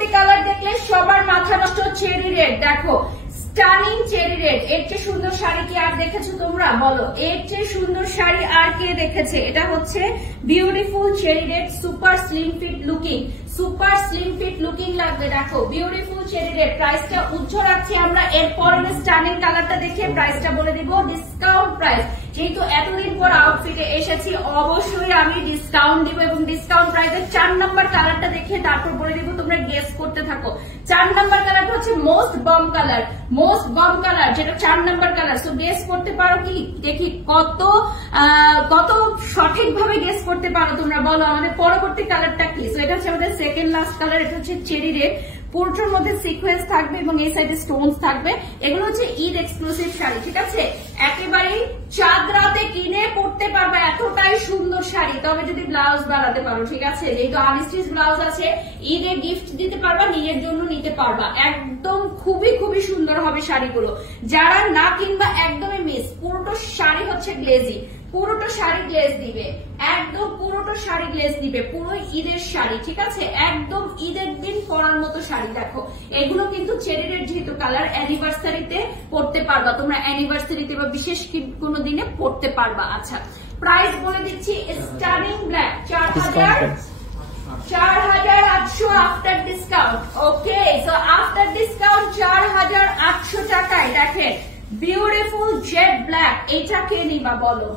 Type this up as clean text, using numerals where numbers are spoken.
পরবর্তী কালার দেখলে সবার মাথা নষ্ট, চেরি রেড। দেখো স্টানিং চেরি রেড। এর চেয়ে সুন্দর শাড়ি কি আর দেখেছো তোমরা? বলো, এর চেয়ে সুন্দর শাড়ি আর কে দেখেছে? এটা হচ্ছে beautiful cherry red, super slim fit looking, super slim fit looking লাগবে। দেখো বিউটিফুল চেরি রেড। প্রাইসটা উচ্চ রাখছি আমরা। এরপর স্টানিং কালারটা দেখে প্রাইসটা বলে দিব, ডিসকাউন্ট প্রাইস। যেহেতু এতদিন পর আউটফিটে এসেছি, অবশ্যই আমি ডিসকাউন্ট দিব এবং ডিসকাউন্ট প্রাইসের 4 নাম্বার কালারটা দেখে তারপর বলে দিব, তোমরা গেস করতে থাকো। 4 নাম্বার কালারটা হচ্ছে most bomb colour, most bomb colour, যেটা 4 নাম্বার কালার। সো গেস করতে পারো কি? দেখি কত সঠিকভাবে গেস করতে পারো তোমরা। বলো আমাদের পরবর্তী কালারটা কি? সো এটা হচ্ছে আমাদের সেকেন্ড লাস্ট কালার। এটা হচ্ছে চেরি রেড। পুরোটার মধ্যে সিকোয়েন্স থাকবে এবং এই সাইডে স্টোনস থাকবে। এগুলো হচ্ছে ঈদ এক্সক্লুসিভ শাড়ি, ঠিক আছে? একেবারেই চাঁদ রাতে কিনে পড়তে পারবে, এতটাই সুন্দর শাড়ি। তবে যদি ব্লাউজ বানাতে পারো, ঠিক আছে? যেহেতু আনস্টিচ ব্লাউজ আছে, ঈদে গিফট দিতে পারবা, নিজের জন্য নিতে পারবা। একদম খুবই খুবই সুন্দর হবে শাড়িগুলো। যারা না কিনবা একদমই মিস। পুরোটা শাড়ি হচ্ছে গ্লেজি, পুরোটা শাড়ি গ্লেজ দিবে, একদম পুরোটা শাড়ি গ্লেজ দিবে। পুরো ঈদের শাড়ি, ঠিক আছে? একদম ঈদের দিন পরার মতো শাড়ি। দেখো এগুলো কিন্তু চেরি রেড যেহেতু কালার, অ্যানিভার্সারিতে পড়তে পারবা তোমরা, অ্যানিভার্সারিতে বা বিশেষ কোনো দিনে পড়তে পারবা। আচ্ছা প্রাইস বলে দিচ্ছি, স্টানিং ব্ল্যাক 4,800 আফটার ডিসকাউন্ট। ওকে, সো আফটার ডিসকাউন্ট 4,800 টাকায় দেখেন বিউটিফুল জেড ব্ল্যাক। এইটা কে নিবা বলো?